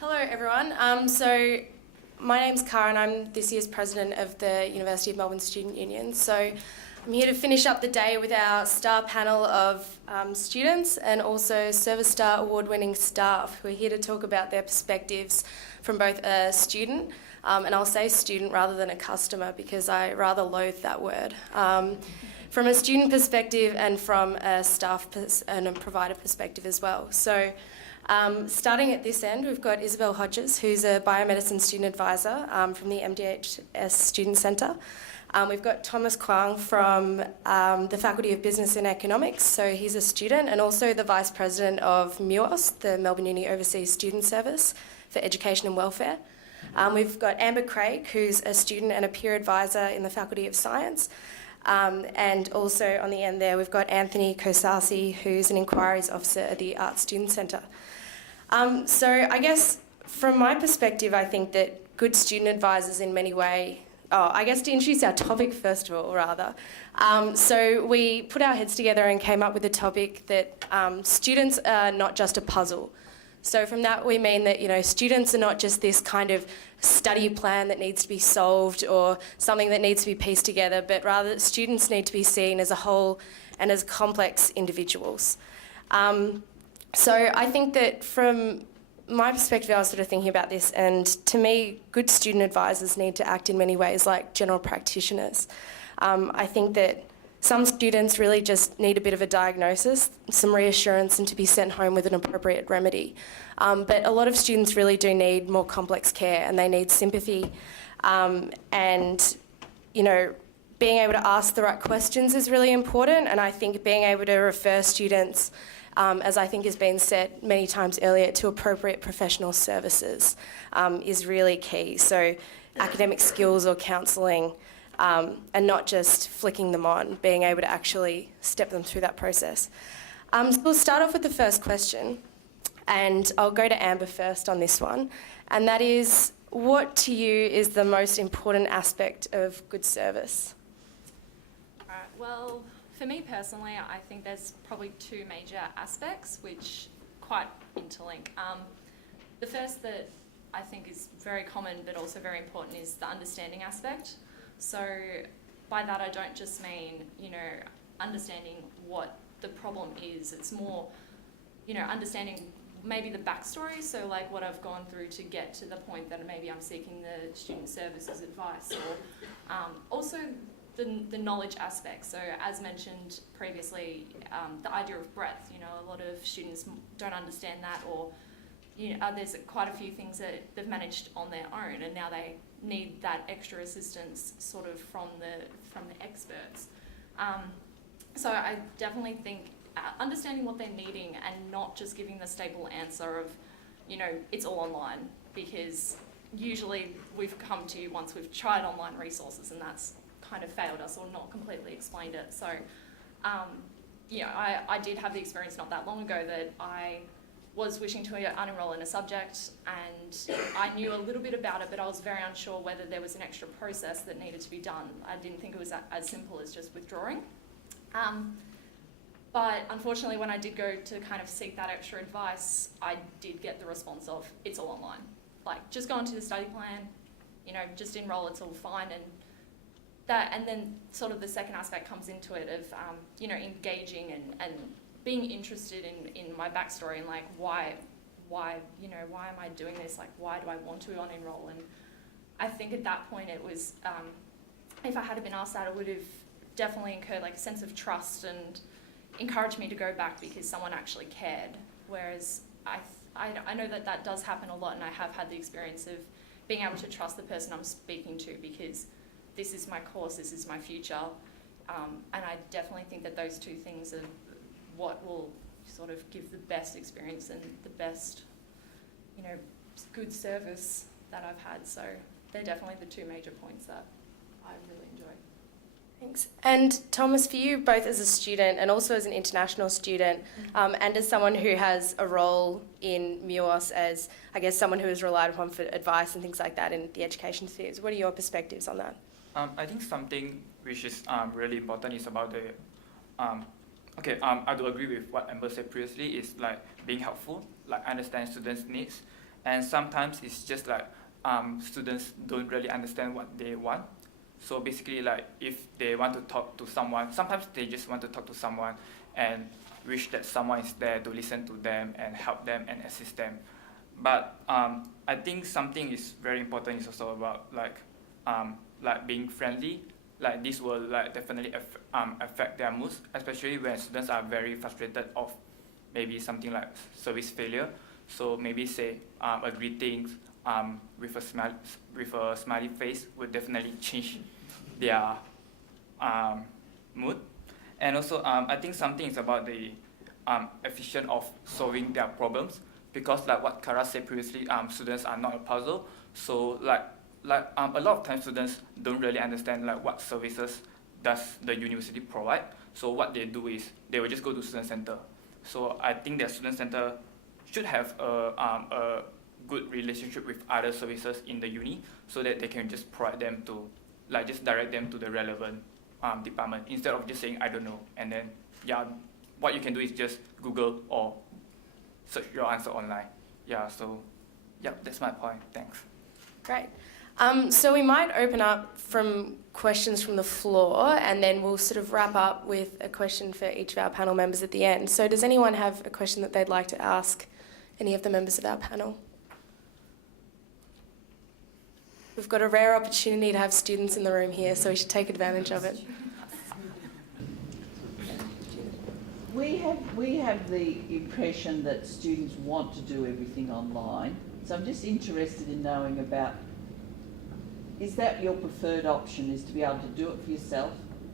Hello everyone. So my name's Cara and I'm this year's president of the University of Melbourne Student Union. So I'm here to finish up the day with our star panel of students and also Service Star award-winning staff who are here to talk about their perspectives from both a student, and I'll say student rather than a customer because I rather loathe that word, from a student perspective and from a staff and a provider perspective as well. So starting at this end, we've got Isabel Hodges, who's a biomedicine student advisor from the MDHS Student Centre. We've got Thomas Kwang from the Faculty of Business and Economics, so he's a student and also the Vice President of MUOS, the Melbourne Uni Overseas Student Service for Education and Welfare. We've got Amber Craig, who's a student and a peer advisor in the Faculty of Science. And also on the end there, we've got Anthony Kosasi, who's an Inquiries Officer at the Arts Student Centre. So I guess from my perspective, I think that good student advisors in many ways, I guess to introduce our topic first of all, rather. So we put our heads together and came up with a topic that students are not just a puzzle. So from that we mean that, you know, students are not just this kind of study plan that needs to be solved or something that needs to be pieced together, but rather that students need to be seen as a whole and as complex individuals. So I think that from my perspective, I was sort of thinking about this, and to me, good student advisors need to act in many ways like general practitioners. I think that some students really just need a bit of a diagnosis, some reassurance, and to be sent home with an appropriate remedy. But a lot of students really do need more complex care, and they need sympathy. And, you know, being able to ask the right questions is really important, and I think being able to refer students, as I think has been said many times earlier, to appropriate professional services is really key. So academic skills or counselling, and not just flicking them on, being able to actually step them through that process. So we'll start off with the first question, and I'll go to Amber first on this one, and that is, what to you is the most important aspect of good service? All right, well, for me personally, I think there's probably two major aspects which quite interlink. The first that I think is very common but also very important is the understanding aspect. So by that I don't just mean, you know, understanding what the problem is. It's more, you know, understanding maybe the backstory, so like what I've gone through to get to the point that maybe I'm seeking the student services advice, or also the knowledge aspect. So as mentioned previously, the idea of breadth, you know, a lot of students don't understand that, or you know, there's quite a few things that they've managed on their own, and now they need that extra assistance sort of from the experts. So I definitely think understanding what they're needing and not just giving the stable answer of, you know, it's all online, because usually we've come to you once we've tried online resources and that's kind of failed us or not completely explained it. So yeah, I did have the experience not that long ago that I was wishing to unenroll in a subject, and I knew a little bit about it, but I was very unsure whether there was an extra process that needed to be done. I didn't think it was as simple as just withdrawing. But unfortunately, when I did go to kind of seek that extra advice, I did get the response of, it's all online. Like, just go into the study plan, you know, just enroll, it's all fine. And then sort of the second aspect comes into it of, you know, engaging and being interested in my backstory and like why, you know, why am I doing this? Like, why do I want to unenroll? And I think at that point it was, if I had been asked that, it would have definitely incurred like a sense of trust and encouraged me to go back because someone actually cared. Whereas I know that that does happen a lot, and I have had the experience of being able to trust the person I'm speaking to because this is my course, this is my future. And I definitely think that those two things are what will sort of give the best experience and the best, you know, good service that I've had. So they're definitely the two major points that I really enjoy. Thanks. And Thomas, for you, both as a student and also as an international student, and as someone who has a role in MUOS as, I guess, someone who is relied upon for advice and things like that in the education spheres, what are your perspectives on that? I think something which is really important is about the I do agree with what Amber said previously, is like being helpful, like understand students' needs, and sometimes it's just like students don't really understand what they want. So basically, like if they want to talk to someone, sometimes they just want to talk to someone and wish that someone is there to listen to them and help them and assist them. But I think something is very important is also about like being friendly. Like this will like definitely affect their moods, especially when students are very frustrated of maybe something like service failure. So maybe say a greetings with a smiley face would definitely change their mood. And also I think something is about the efficient of solving their problems, because like what Kara said previously, students are not a puzzle. So a lot of times students don't really understand like what services does the university provide. So what they do is they will just go to student center. So I think that student center should have a good relationship with other services in the uni, so that they can just provide them to, like just direct them to the relevant department, instead of just saying I don't know, and then yeah, what you can do is just Google or search your answer online. Yeah, so yeah, that's my point. Thanks. Great. So we might open up from questions from the floor, and then we'll sort of wrap up with a question for each of our panel members at the end. So does anyone have a question that they'd like to ask any of the members of our panel? We've got a rare opportunity to have students in the room here, so we should take advantage of it. We have the impression that students want to do everything online. So I'm just interested in knowing about, is that your preferred option, is to be able to do it for yourself,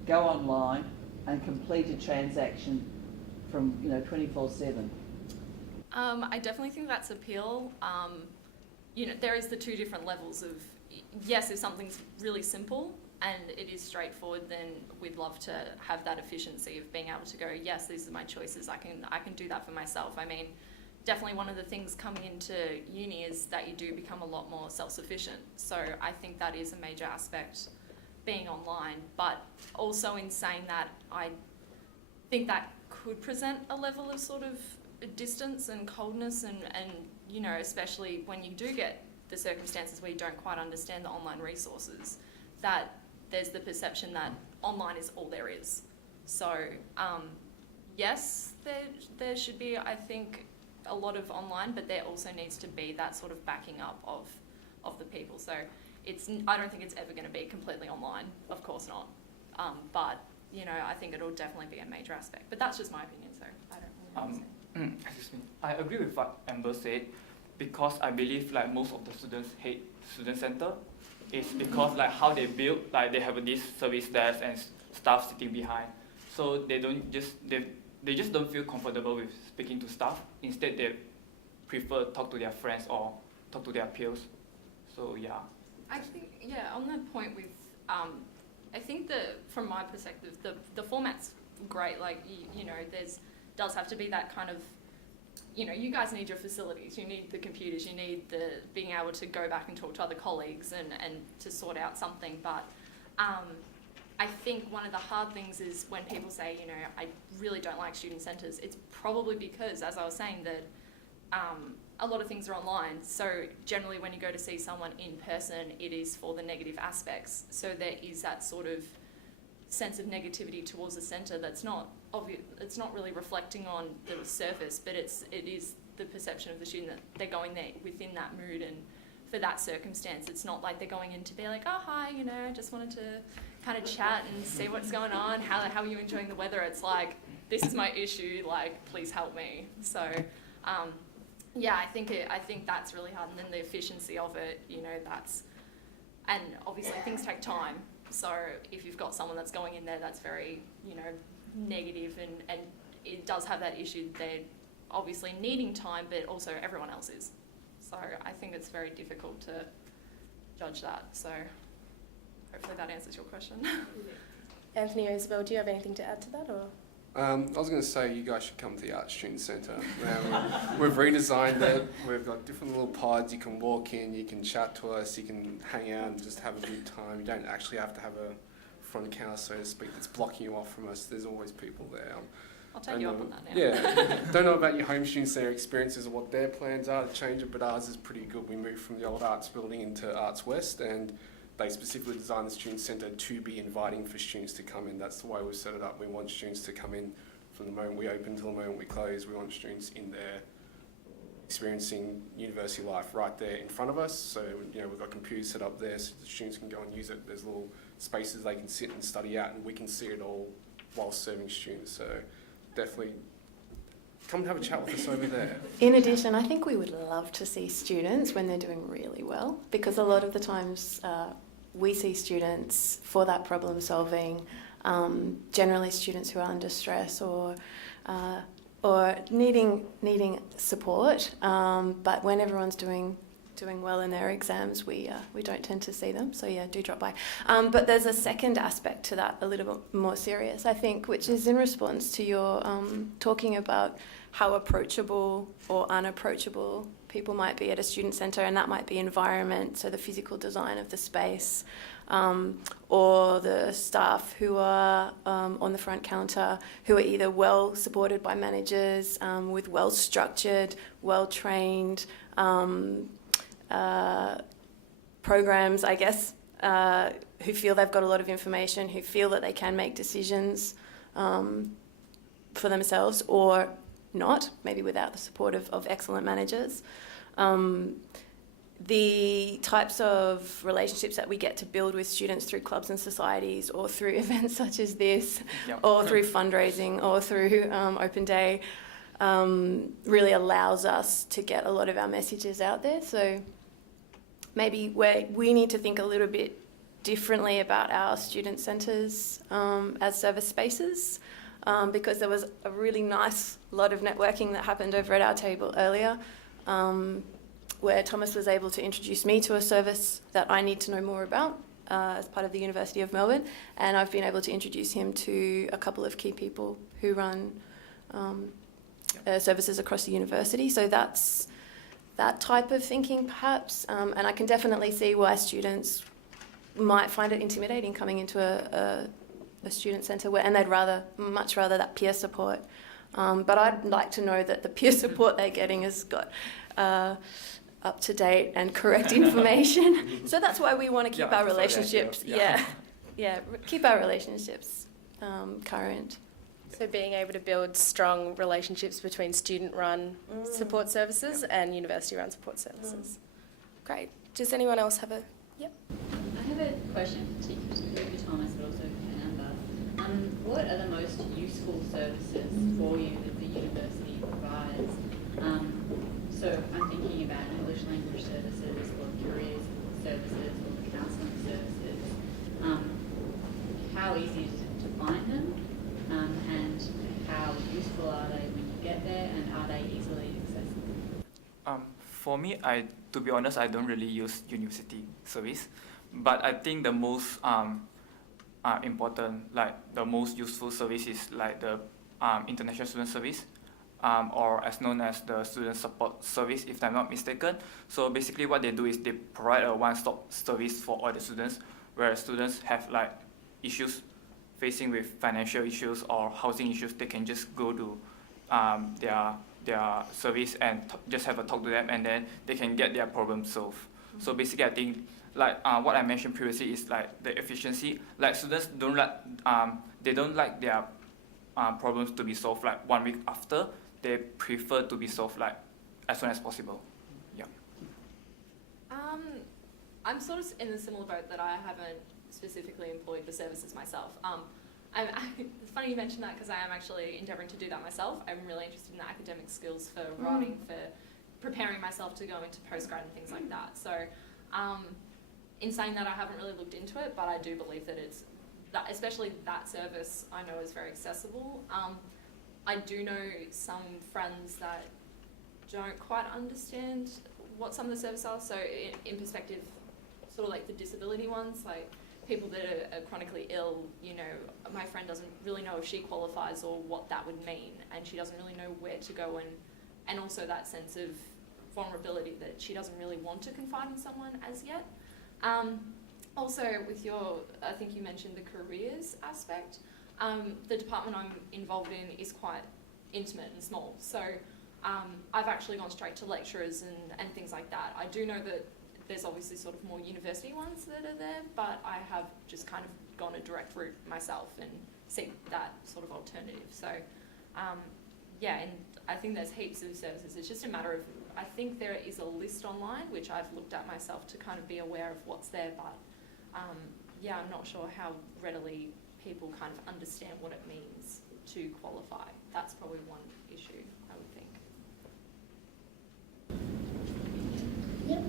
go online and complete a transaction from 24/7? I definitely think that's appeal. There is the two different levels of, yes, if something's really simple and it is straightforward, then we'd love to have that efficiency of being able to go, yes, these are my choices, I can do that for myself. I mean, definitely one of the things coming into uni is that you do become a lot more self-sufficient. So I think that is a major aspect being online. But also in saying that, I think that could present a level of sort of distance and coldness and especially when you do get the circumstances where you don't quite understand the online resources, that there's the perception that online is all there is. So yes, there should be, I think, a lot of online, but there also needs to be that sort of backing up of the people. So I don't think it's ever going to be completely online, of course not. But I think it'll definitely be a major aspect. But that's just my opinion, so I don't really Excuse me. I agree with what Amber said, because I believe like most of the students hate student center. It's because like how they build, like they have this service desk and staff sitting behind, so they just don't feel comfortable with speaking to staff. Instead, they prefer talk to their friends or talk to their peers. So yeah. I think, yeah, on that point with, I think that from my perspective, the format's great. Like, does have to be that kind of, you guys need your facilities, you need the computers, you need the being able to go back and talk to other colleagues and to sort out something. But I think one of the hard things is when people say, I really don't like student centres, it's probably because, as I was saying, that a lot of things are online. So generally when you go to see someone in person, it is for the negative aspects. So there is that sort of sense of negativity towards the centre that's not obvious. It's not really reflecting on the surface, but it is the perception of the student that they're going there within that mood and for that circumstance. It's not like they're going in to be like, oh hi, I just wanted to kind of chat and see what's going on. How are you enjoying the weather? It's like, this is my issue. Like, please help me. So, yeah, I think that's really hard. And then the efficiency of it, and obviously things take time. So if you've got someone that's going in there that's very, negative and it does have that issue, they're obviously needing time, but also everyone else is. So I think it's very difficult to judge that. So hopefully that answers your question. Anthony or Isabel, do you have anything to add to that? Or? I was going to say you guys should come to the Art Student Centre. We've redesigned it. We've got different little pods. You can walk in, you can chat to us, you can hang out and just have a good time. You don't actually have to have a front counter, so to speak, that's blocking you off from us. There's always people there. I'll take you up on that now. Yeah, don't know about your home students, their experiences or what their plans are to change it, but ours is pretty good. We moved from the old arts building into Arts West, and they specifically designed the student centre to be inviting for students to come in. That's the way we've set it up. We want students to come in from the moment we open till the moment we close. We want students in there experiencing university life right there in front of us. So, you know, we've got computers set up there so the students can go and use it. There's little spaces they can sit and study out, and we can see it all while serving students. So definitely come and have a chat with us over there. In addition, I think we would love to see students when they're doing really well, because a lot of the times we see students for that problem solving, generally students who are under stress or needing support. But when everyone's doing well in their exams, we don't tend to see them. So yeah, do drop by. But there's a second aspect to that, a little bit more serious, I think, which is in response to your talking about how approachable or unapproachable people might be at a student centre, and that might be environment, so the physical design of the space, or the staff who are on the front counter, who are either well supported by managers, with well structured, well trained programs, I guess, who feel they've got a lot of information, who feel that they can make decisions for themselves, or not, maybe without the support of excellent managers. The types of relationships that we get to build with students through clubs and societies, or through events such as this, Yep. or through fundraising, or through Open Day, really allows us to get a lot of our messages out there. So maybe we need to think a little bit differently about our student centres as service spaces, because there was a really nice lot of networking that happened over at our table earlier, where Thomas was able to introduce me to a service that I need to know more about as part of the University of Melbourne, and I've been able to introduce him to a couple of key people who run services across the university. So that's that type of thinking, perhaps, and I can definitely see why students might find it intimidating coming into a student centre, and they'd much rather that peer support. But I'd like to know that the peer support they're getting has got up-to-date and correct information. So that's why we want to keep our relationships, keep our relationships current. So being able to build strong relationships between student-run support services and university-run support services. Great. Does anyone else have a... Yep. I have a question particularly for Thomas, but also for Amber. What are the most useful services for you that the university provides? So I'm thinking about English language services, or careers services, or counselling services. How easy is it to find them? And how useful are they when you get there, and are they easily accessible? For me, to be honest, I don't really use university service, but I think the most important, like the most useful service is like the international student service, or as known as the student support service, if I'm not mistaken. So basically what they do is they provide a one-stop service for all the students, where students have like issues facing with financial issues or housing issues. They can just go to their service and just have a talk to them, and then they can get their problem solved. Mm-hmm. So basically I think like what I mentioned previously is like the efficiency. Like students don't like their problems to be solved like 1 week after. They prefer to be solved like as soon as possible. Yeah. I'm sort of in a similar boat that I haven't specifically employed the services myself. It's funny you mentioned that, because I am actually endeavouring to do that myself. I'm really interested in the academic skills for writing, for preparing myself to go into postgrad and things like that. So in saying that, I haven't really looked into it, but I do believe that it's, especially that service, I know is very accessible. I do know some friends that don't quite understand what some of the services are. So in perspective, sort of like the disability ones, like people that are chronically ill, you know, my friend doesn't really know if she qualifies or what that would mean, and she doesn't really know where to go, and also that sense of vulnerability that she doesn't really want to confide in someone as yet. Also with your, I think you mentioned the careers aspect. The department I'm involved in is quite intimate and small, so I've actually gone straight to lecturers and things like that. I do know that there's obviously sort of more university ones that are there, but I have just kind of gone a direct route myself and seek that sort of alternative. So, yeah, and I think there's heaps of services. It's just a matter of, I think there is a list online, which I've looked at myself to kind of be aware of what's there, but yeah, I'm not sure how readily people kind of understand what it means to qualify. That's probably one issue, I would think. Yep.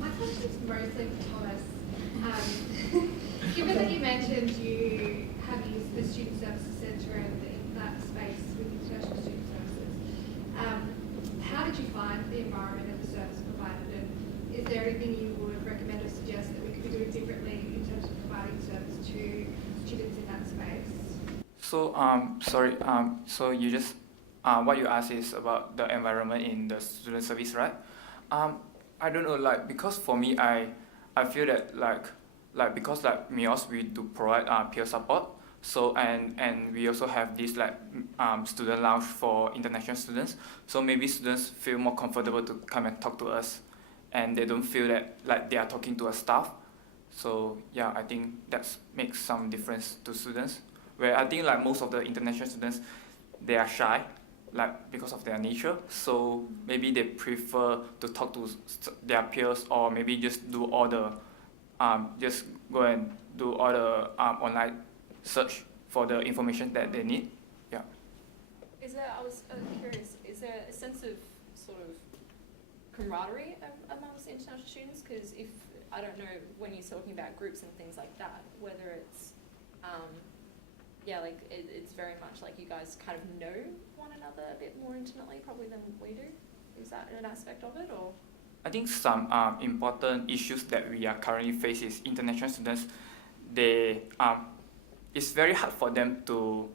My question's mostly for Thomas. Given that you mentioned you have used the Student Services Centre and that space with international student services, how did you find the environment and the service provided? And is there anything you would recommend or suggest that we could be doing differently in terms of providing service to students in that space? So so you just what you asked is about the environment in the student service, right? I don't know, like, because for me, I feel that like because like MEOS, we do provide peer support. So and we also have this like student lounge for international students. So maybe students feel more comfortable to come and talk to us, and they don't feel that like they are talking to a staff. So yeah, I think that makes some difference to students. Where I think like most of the international students, they are shy, like because of their nature. So maybe they prefer to talk to their peers, or maybe just do all the just go and do all the online search for the information that they need. Yeah. Is there, I was curious, is there a sense of sort of camaraderie amongst international students? Because if, I don't know, when you're talking about groups and things like that, whether it's, yeah, like it's very much like you guys kind of know one another a bit more intimately probably than we do. Is that an aspect of it, or? I think some important issues that we are currently facing is international students. They it's very hard for them to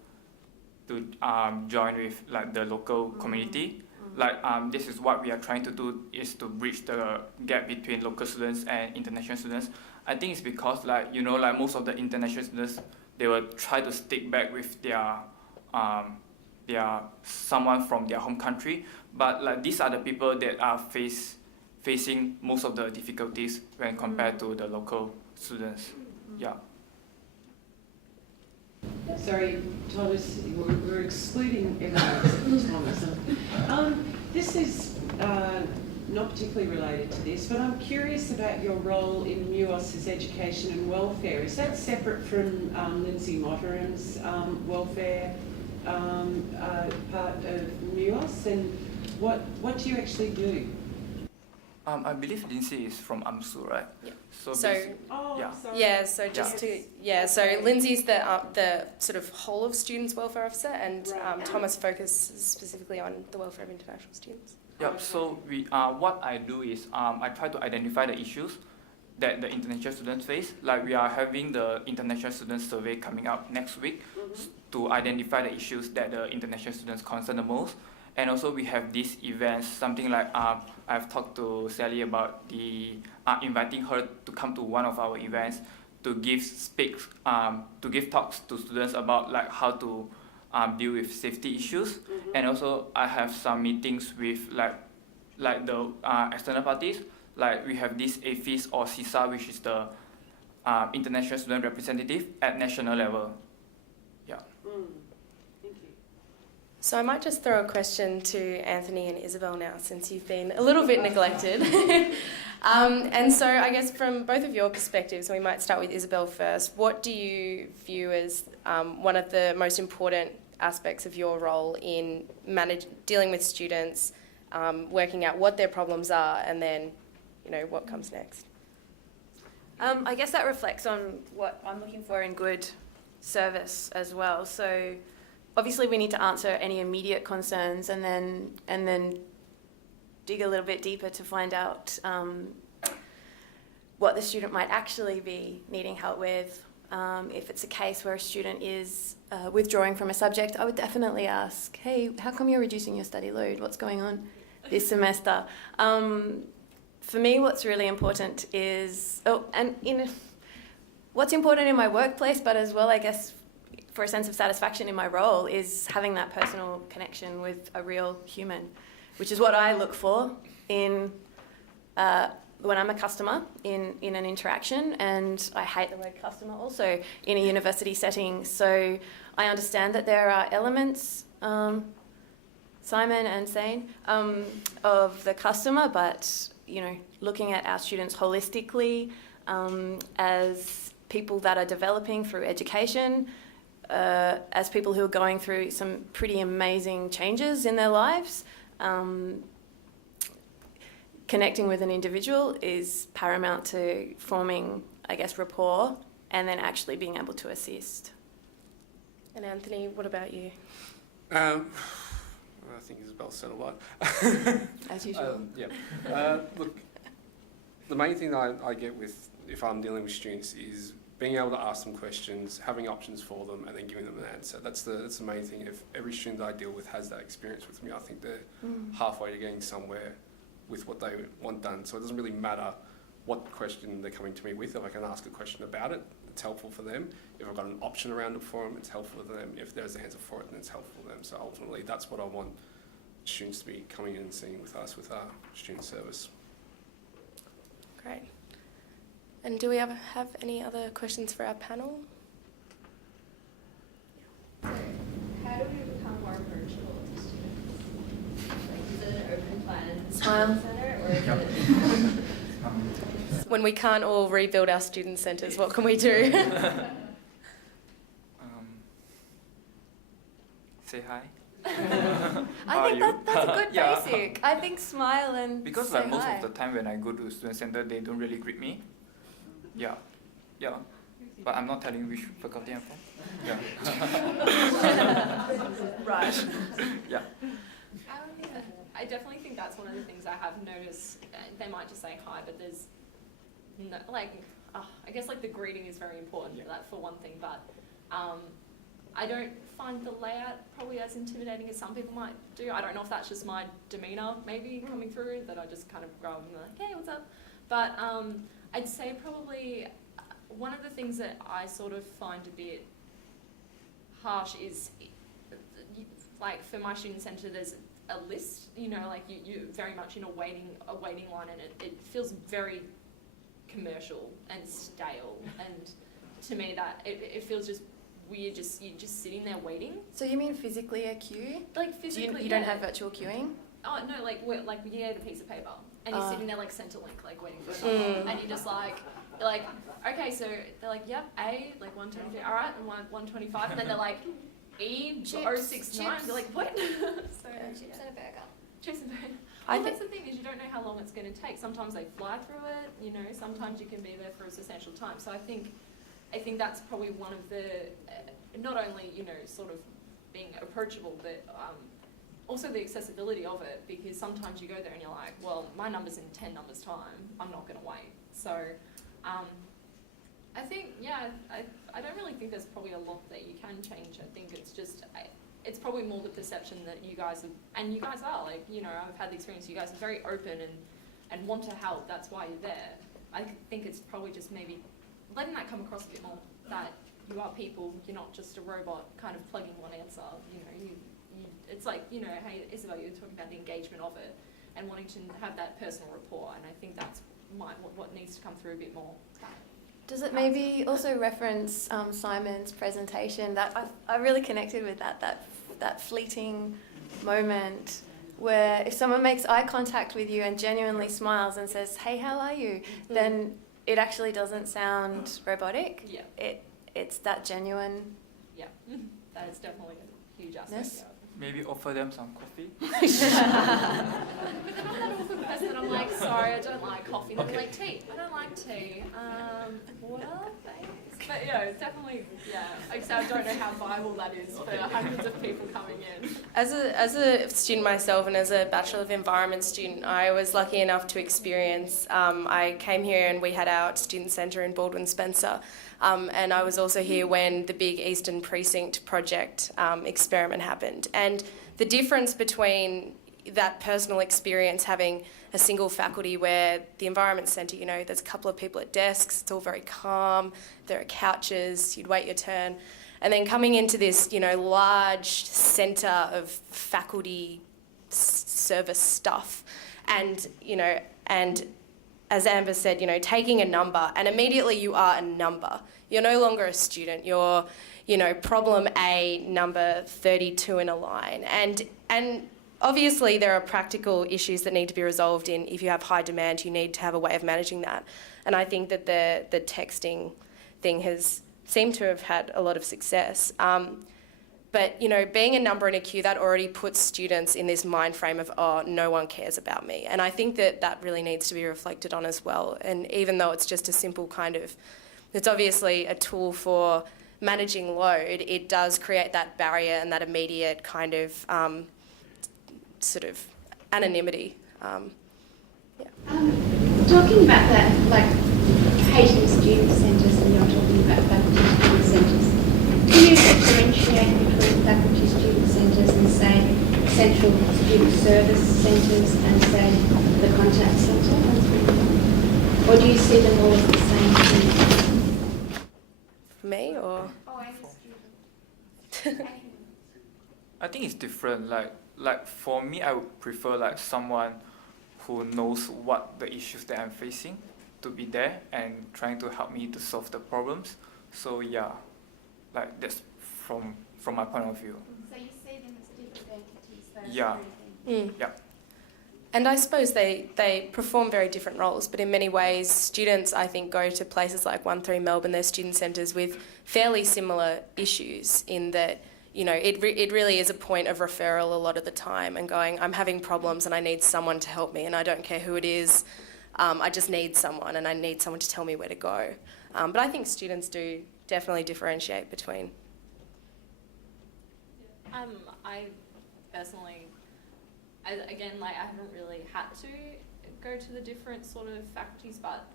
join with like the local community. Like this is what we are trying to do, is to bridge the gap between local students and international students. I think it's because like, you know, like most of the international students, they will try to stick back with their someone from their home country, but like these are the people that are facing most of the difficulties when compared to the local students. Yeah. Sorry, Thomas, we're excluding everyone except Thomas. This is not particularly related to this, but I'm curious about your role in MEOS's education and welfare. Is that separate from Lindsay Motteram's welfare part of MEOS? And what do you actually do? I believe Lindsay is from AMSU, right? Yeah. So, yeah. Yeah, so just so Lindsay's the sort of whole of students welfare officer, and Thomas focuses specifically on the welfare of international students. Yep. So we what I do is I try to identify the issues that the international students face. Like we are having the international student survey coming up next week to identify the issues that the international students concern the most. And also we have these events, something like I've talked to Sally about the inviting her to come to one of our events to give talks to students about like how to deal with safety issues. And also I have some meetings with like the external parties. Like we have this AFIS or CISA, which is the international student representative at national level. Yeah. So I might just throw a question to Anthony and Isabel now, since you've been a little bit neglected. And so I guess from both of your perspectives, we might start with Isabel first. What do you view as one of the most important aspects of your role in dealing with students, working out what their problems are, and then, you know, what comes next? I guess that reflects on what I'm looking for in good service as well. So obviously we need to answer any immediate concerns and then dig a little bit deeper to find out what the student might actually be needing help with. If it's a case where a student is withdrawing from a subject, I would definitely ask, hey, how come you're reducing your study load? What's going on this semester? For me, what's really important is, what's important in my workplace, but as well, I guess, for a sense of satisfaction in my role is having that personal connection with a real human, which is what I look for in when I'm a customer in an interaction, and I hate the word customer also in a university setting. So I understand that there are elements, Simon and Zane, of the customer, but looking at our students holistically as people that are developing through education, as people who are going through some pretty amazing changes in their lives. Connecting with an individual is paramount to forming, I guess, rapport and then actually being able to assist. And Anthony, what about you? I think Isabel said a lot. As usual. Look, the main thing I get with, if I'm dealing with students, is being able to ask them questions, having options for them, and then giving them an answer. That's the main thing. If every student I deal with has that experience with me, I think they're halfway to getting somewhere with what they want done. So it doesn't really matter what question they're coming to me with. If I can ask a question about it, it's helpful for them. If I've got an option around it for them, it's helpful for them. If there's an answer for it, then it's helpful for them. So ultimately, that's what I want students to be coming in and seeing with us, with our student service. Great. And do we have any other questions for our panel? So, how do we become more approachable to students? Like, is it an open plan Smile. center, or is it? When we can't all rebuild our student centres, what can we do? Say hi. I think that's a good Yeah. basic. I think smile and Because say most hi. of the time when I go to student center, they don't really greet me. Yeah. But I'm not telling which faculty I'm from. Yeah. Right. Yeah. I definitely think that's one of the things I have noticed. They might just say hi, but there's no, I guess the greeting is very important for that, for one thing, but I don't find the layout probably as intimidating as some people might do. I don't know if that's just my demeanour maybe coming through, that I just kind of go up and be like, hey, what's up? But I'd say probably one of the things that I sort of find a bit harsh is, for my student centre, there's a list, you're very much in a waiting line, and it feels very commercial and stale, and to me that it feels just weird, you're just sitting there waiting. So you mean physically a queue? Physically, You don't have virtual queuing? Oh no, you get a piece of paper and you're sitting there Centrelink, waiting for it, and you're just okay, so they're yep, A, 123, all right, and 125, and then they're E, 069, you're what? So, Chips and a burger. Chips and burger. I Well, think- that's the thing, is you don't know how long it's going to take. Sometimes they fly through it, sometimes you can be there for a substantial time. So I think that's probably one of the, not only, sort of being approachable, but also the accessibility of it, because sometimes you go there and you're like, well, my number's in 10 numbers time, I'm not going to wait. So I think, I don't really think there's probably a lot that you can change. I think it's just, it's probably more the perception that you guys are, and you guys are, I've had the experience, you guys are very open and want to help, that's why you're there. I think it's probably just maybe letting that come across a bit more, that you are people, you're not just a robot kind of plugging one answer, it's hey, Isabel, you were talking about the engagement of it and wanting to have that personal rapport, and I think that's what needs to come through a bit more. Does it maybe also reference Simon's presentation? That I really connected with that fleeting moment where if someone makes eye contact with you and genuinely smiles and says, hey, how are you? Then it actually doesn't sound robotic. Yeah. It's that genuine. Yeah, that is definitely a huge aspect. Yes. Yeah. Maybe offer them some coffee. But then I'm that awkward person that I'm sorry, I don't like coffee. And they're tea. I don't like tea. Water, thanks. But it's definitely, except I don't know how viable that is for hundreds of people coming in. As a student myself, and as a Bachelor of Environment student, I was lucky enough to experience, I came here and we had our student centre in Baldwin Spencer, and I was also here when the big Eastern Precinct project experiment happened. And the difference between that personal experience, having a single faculty where the environment centre, there's a couple of people at desks, it's all very calm, there are couches, you'd wait your turn, And then coming into this, large centre of faculty service stuff, and as Amber said, taking a number, and immediately you are a number. You're no longer a student. You're, problem A, number 32 in a line. And obviously there are practical issues that need to be resolved in. If you have high demand, you need to have a way of managing that. And I think that the texting thing has seemed to have had a lot of success. But, being a number in a queue, that already puts students in this mind frame of, oh, no one cares about me. And I think that really needs to be reflected on as well. And even though it's just a simple kind of, it's obviously a tool for managing load, it does create that barrier and that immediate kind of sort of anonymity. Talking about that, like hating student centres, and you're talking about faculty student centres, can you differentiate between faculty student centres and, say, central student service centres and, say, the contact centre? Or do you see them all as the same thing? Me or? Oh, I'm a student. I think it's different. Like for me, I would prefer someone who knows what the issues that I'm facing to be there and trying to help me to solve the problems. So yeah, that's from my point of view. So you see them as different entities, though? Yeah. Yeah. And I suppose they perform very different roles, but in many ways, students, I think, go to places like 1-3 Melbourne, their student centres, with fairly similar issues in that, it really is a point of referral a lot of the time, and going, I'm having problems and I need someone to help me, and I don't care who it is, I just need someone, and I need someone to tell me where to go. But I think students do definitely differentiate between. I personally, I haven't really had to go to the different sort of faculties, but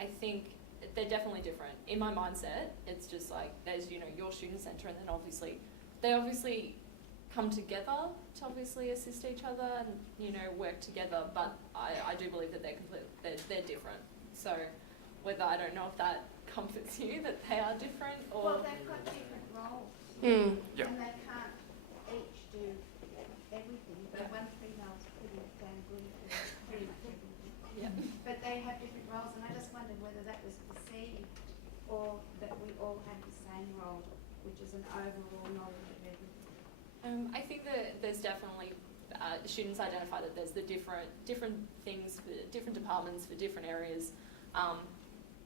I think they're definitely different. In my mindset, it's just there's, your student centre, and then they obviously come together to obviously assist each other and, work together, but I do believe that they're different. So whether, I don't know if that comforts you, that they are different, or... Well, they've got different roles. Yeah. And they can't each do everything, but 1-3 Mel's pretty damn good at pretty much everything. Yeah. But they have different roles, and I just wondered whether that was perceived or that we all have the same role, which is an overall knowledge of everything. I think that there's definitely students identify that there's the different things for different departments for different areas.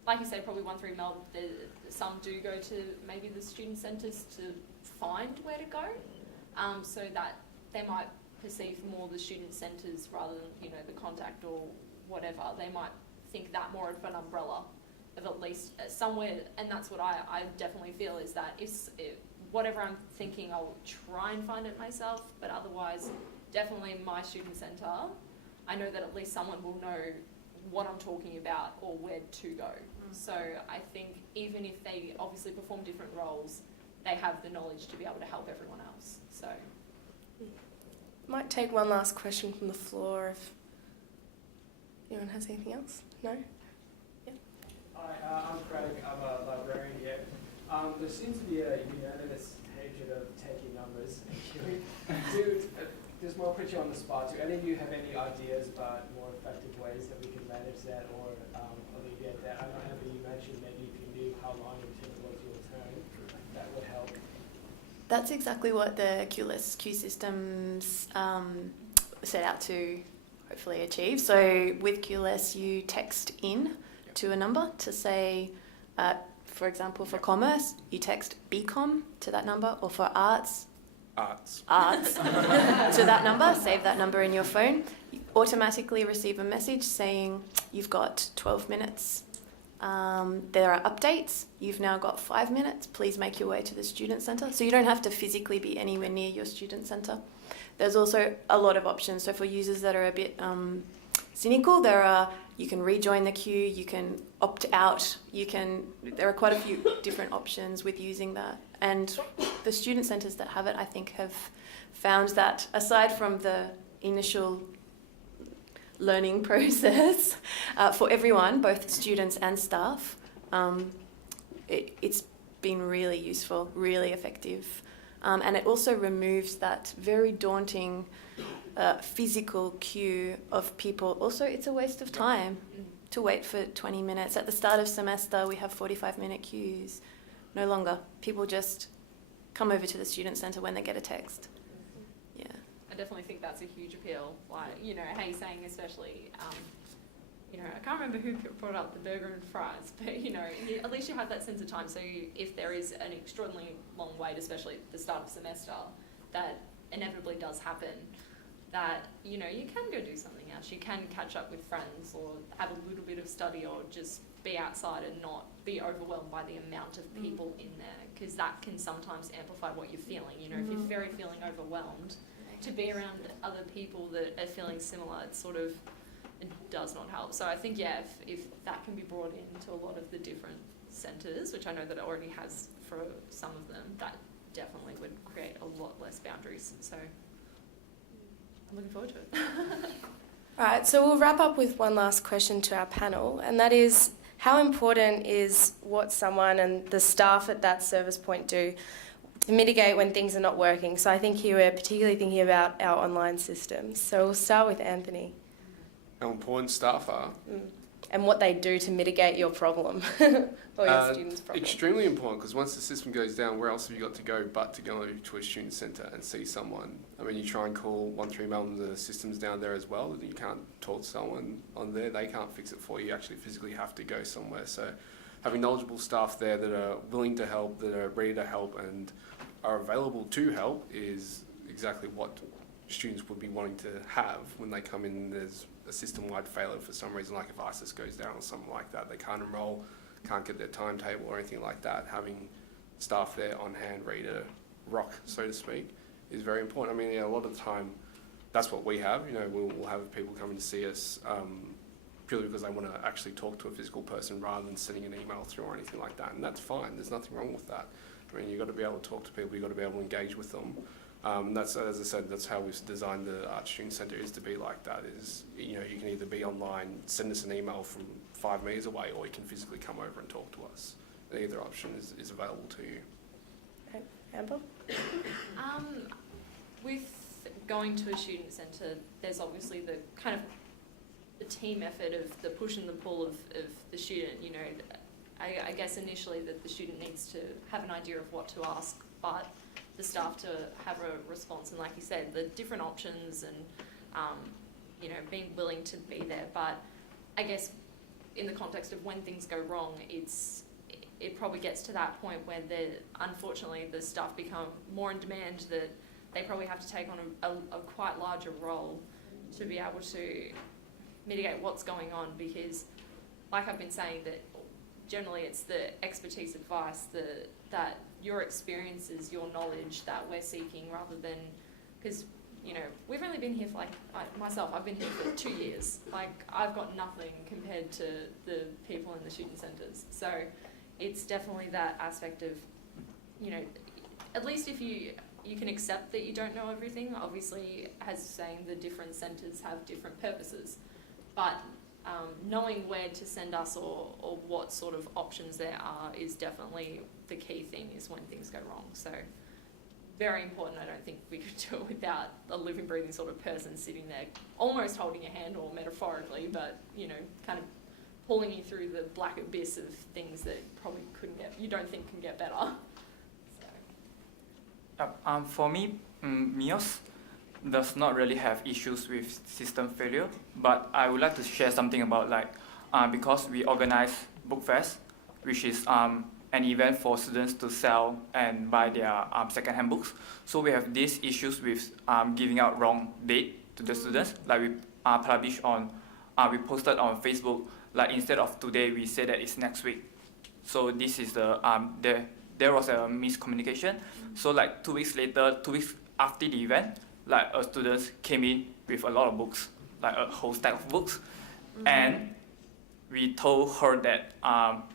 Like you said, probably 1-3 Mel, some do go to maybe the student centres to find where to go, so that they might perceive more the student centres rather than the contact or whatever. They might think that more of an umbrella of at least somewhere, and that's what I definitely feel, is that if whatever I'm thinking, I'll try and find it myself, but otherwise, definitely my student centre, I know that at least someone will know what I'm talking about or where to go. So I think even if they obviously perform different roles, they have the knowledge to be able to help everyone else. So Might take one last question from the floor if anyone has anything else. No? Hi, I'm Craig. I'm a librarian here. There seems to be a unanimous hatred of taking numbers. Just more put you on the spot. Do any of you have any ideas about more effective ways that we can manage that or alleviate that? I know, Amber, you mentioned maybe if you knew how long it would take to go to your turn, that would help. That's exactly what the Q systems set out to hopefully achieve. So with QLess, you text in to a number to say, for example, for commerce, you text BCom to that number, or for arts to that number, save that number in your phone. You automatically receive a message saying you've got 12 minutes. There are updates. You've now got 5 minutes. Please make your way to the student centre. So you don't have to physically be anywhere near your student centre. There's also a lot of options. So for users that are a bit cynical, you can rejoin the queue, you can opt out, there are quite a few different options with using that. And the student centres that have it, I think, have found that aside from the initial learning process for everyone, both students and staff, it's been really useful, really effective. And it also removes that very daunting physical queue of people. Also, it's a waste of time to wait for 20 minutes. At the start of semester, we have 45-minute queues. No longer. People just come over to the student centre when they get a text. Yeah. I definitely think that's a huge appeal. Like, you know, how you're saying, especially, you know, I can't remember who brought up the burger and fries, but, you know, at least you have that sense of time. So if there is an extraordinarily long wait, especially at the start of semester, that inevitably does happen, that, you know, you can go do something else. You can catch up with friends or have a little bit of study or just be outside and not be overwhelmed by the amount of people in there, because that can sometimes amplify what you're feeling. You know, if you're feeling overwhelmed, to be around other people that are feeling similar, it sort of, it does not help. So I think, yeah, if that can be brought into a lot of the different centres, which I know that it already has for some of them, that definitely would create a lot less boundaries. So I'm looking forward to it. All right, so we'll wrap up with one last question to our panel, and that is, how important is what someone and the staff at that service point do to mitigate when things are not working? So I think here we're particularly thinking about our online systems. So we'll start with Anthony. How important staff are. And what they do to mitigate your problem or your students' problem. Extremely important, because once the system goes down, where else have you got to go but to go to a student centre and see someone? I mean, you try and call 13 Melbourne, the system's down there as well, and you can't talk to someone on there, they can't fix it for you, you actually physically have to go somewhere. So having knowledgeable staff there that are willing to help, that are ready to help and are available to help is exactly what students would be wanting to have when they come in. There's a system-wide failure for some reason, like if ISIS goes down or something like that, they can't enrol, can't get their timetable or anything like that. Having staff there on hand ready to rock, so to speak, is very important. I mean, yeah, a lot of the time, that's what we have. You know, we'll have people come and see us purely because they want to actually talk to a physical person rather than sending an email through or anything like that, and that's fine. There's nothing wrong with that. I mean, you've got to be able to talk to people, you've got to be able to engage with them. That's, as I said, that's how we've designed the Art Student Centre, is to be like that. Is, you know, you can either be online, send us an email from 5 metres away, or you can physically come over and talk to us. Either option is available to you. Okay. Amber? With going to a student centre, there's obviously the kind of the team effort of the push and the pull of the student. You know, I guess initially that the student needs to have an idea of what to ask, but the staff to have a response, and like you said, the different options and, you know, being willing to be there. But I guess in the context of when things go wrong, it probably gets to that point where unfortunately the staff become more in demand, that they probably have to take on a quite larger role to be able to mitigate what's going on, because like I've been saying, that generally it's the expertise advice, that your experiences, your knowledge that we're seeking, rather than, because, you know, we've only been here for myself, I've been here for 2 years. Like, I've got nothing compared to the people in the student centres. So it's definitely that aspect of, you know, at least if you can accept that you don't know everything. Obviously, as saying, the different centres have different purposes, but knowing where to send us or what sort of options there are is definitely the key thing, is when things go wrong. So very important. I don't think we could do it without a living, breathing sort of person sitting there almost holding your hand, or metaphorically, but, you know, kind of pulling you through the black abyss of things that probably you don't think can get better. So. For me, MIOS does not really have issues with system failure, but I would like to share something about, like, because we organize book fairs, which is an event for students to sell and buy their second-hand books. So we have these issues with giving out wrong date to the students. Like we we posted on Facebook, like instead of today, we say that it's next week. So this is there was a miscommunication. So like 2 weeks later, 2 weeks after the event, like a student came in with a lot of books, like a whole stack of books, and we told her that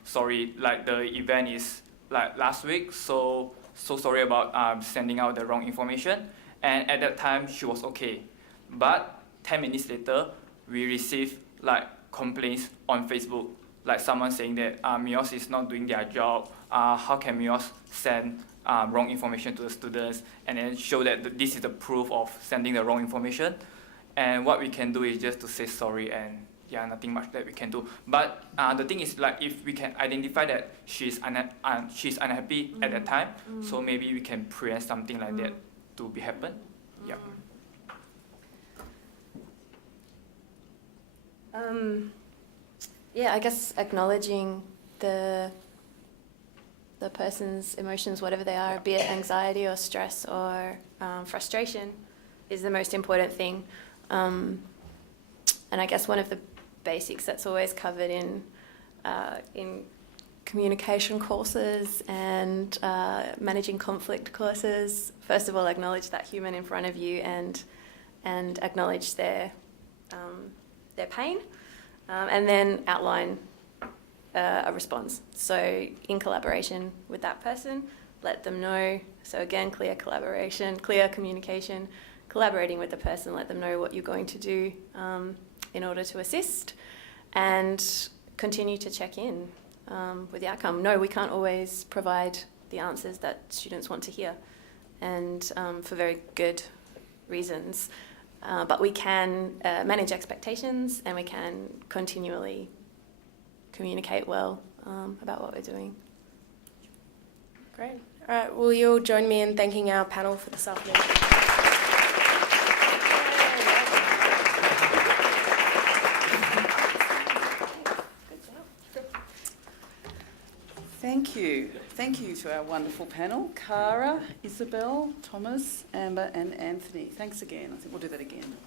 sorry, like the event is like last week, so sorry about sending out the wrong information. And at that time she was okay, but 10 minutes later we received like complaints on Facebook, like someone saying that MEOS is not doing their job, how can MEOS send wrong information to the students, and then show that this is the proof of sending the wrong information. And what we can do is just to say sorry, and yeah, nothing much that we can do. But the thing is, like, if we can identify that she's unhappy at that time, so maybe we can prevent something like that to be happen. Yeah. Yeah, I guess acknowledging the person's emotions, whatever they are, be it anxiety or stress or frustration, is the most important thing. And I guess one of the basics that's always covered in communication courses and managing conflict courses, first of all, acknowledge that human in front of you and acknowledge their pain, and then outline a response. So in collaboration with that person, let them know. So again, clear collaboration, clear communication, collaborating with the person, let them know what you're going to do in order to assist, and continue to check in with the outcome. No, we can't always provide the answers that students want to hear, and for very good reasons. But we can manage expectations, and we can continually communicate well about what we're doing. Great. All right, will you all join me in thanking our panel for this afternoon? Thank you. Thank you to our wonderful panel, Cara, Isabel, Thomas, Amber and Anthony. Thanks again. I think we'll do that again.